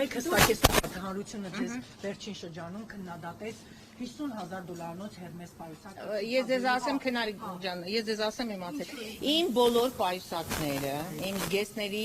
մեկ հստակ է հանրությունը ձեզ վերջին շրջանում քննադատեց $50,000 Hermes պայուսակ։ Ես ձեզ ասեմ քնարի ջան, ես ձեզ ասեմ իմացեք։ Իմ բոլոր պայուսակները, իմ գեստների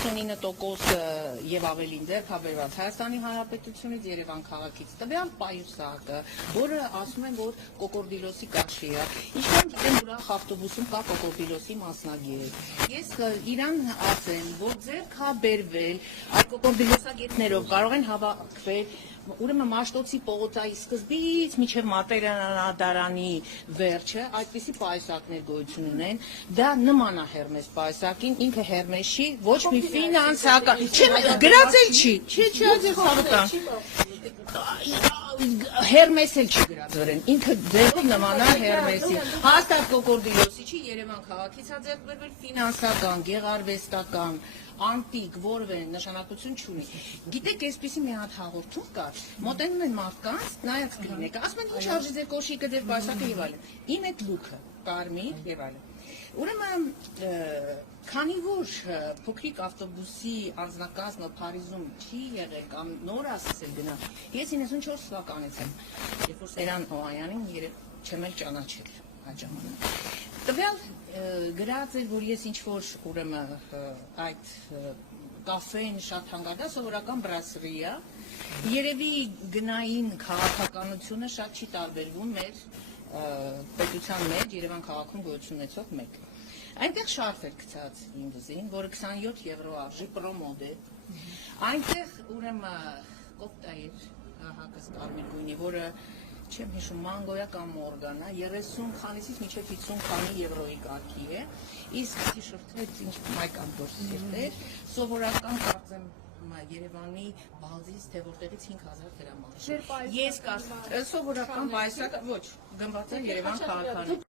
99% եւ ավելին ձեռքաբերված Հայաստանի Հանրապետությունից Երևան քաղաքից տվյալ պայուսակը, որը ասում են, որ կոկորդիլոսի կաշի է, ինչքան գիտեմ ուրախ ավտոբուսում կա կոկորդիլոսի մասնագետ։ Ես իրան ասեմ, որ ձեռքաբերվել այդ կոկորդիլոսագետներով կարող են հավաքվել ուրեմն Մաշտոցի պողոտայի սկզբից մինչև Մատերադարանի վերջը այդպիսի պայուսակներ գոյություն ունեն, դա նման է Hermes պայուսակին, ինքը Hermes-ի ոչ մի ֆինանսական, գրածել չի, չէ, հավատան։ Hermes-էլ չի գրածորեն, ինքը ձեռով նման է Hermes-ի, հաստատ կոկորդիլոսի չի, Երևան քաղաքից է ձեռքբերվել, ֆինանսական, գեղարվեստական, անտիկ, որևէ նշանակություն չունի։ Գիտեք, այսպեսի մի հատ հաղորդում կար, մոտենում են մարդկանց, նայած կլինեք, ասում են, ինչ արժի ձեր կոշիկը, ձեր պայուսակը եւ այլն։ Իմ այդ լուքը, կարմիր եւ այլն։ Ուրեմն, քանի որ փոքրիկ ավտոբուսի անձնակազմը Փարիզում չի եղել կամ նոր ասել գնա, ես 94 թվականից եմ, երբ որ Սերան Օհանյանին չեմ էլ ճանաչել այդ ժամանակ։ Տվյալ գրած էր, որ ես ինչ-որ ուրեմն այդ կաֆեն շատ հանգարտ է, սովորական բրասերի է, երևի գնային քաղաքականությունը շատ չի տարբերվում մեր պետության մեջ, Երևան քաղաքում գոյություն ունեցող մեկ։ Այնտեղ շարֆ էր գցած իմ վզին, որը 27 եվրո արժի, պրոմոդ է։ Այնտեղ ուրեմն կոպտա էր, հակս կարմիր գույնի, որը չեմ հիշում մանգոյա կամ մորգանա, 30 խանիցից մինչև 50 խանի եվրոյի կարգի է, իսկ թիշրթից ինչ մայկան դուրս էր, սովորական կարծեմ Երևանի բազից, թե որտեղից 5,000 դրամ արժի։ Ես սովորական պայուսակ, ոչ, գնված է Երևան քաղաքանում։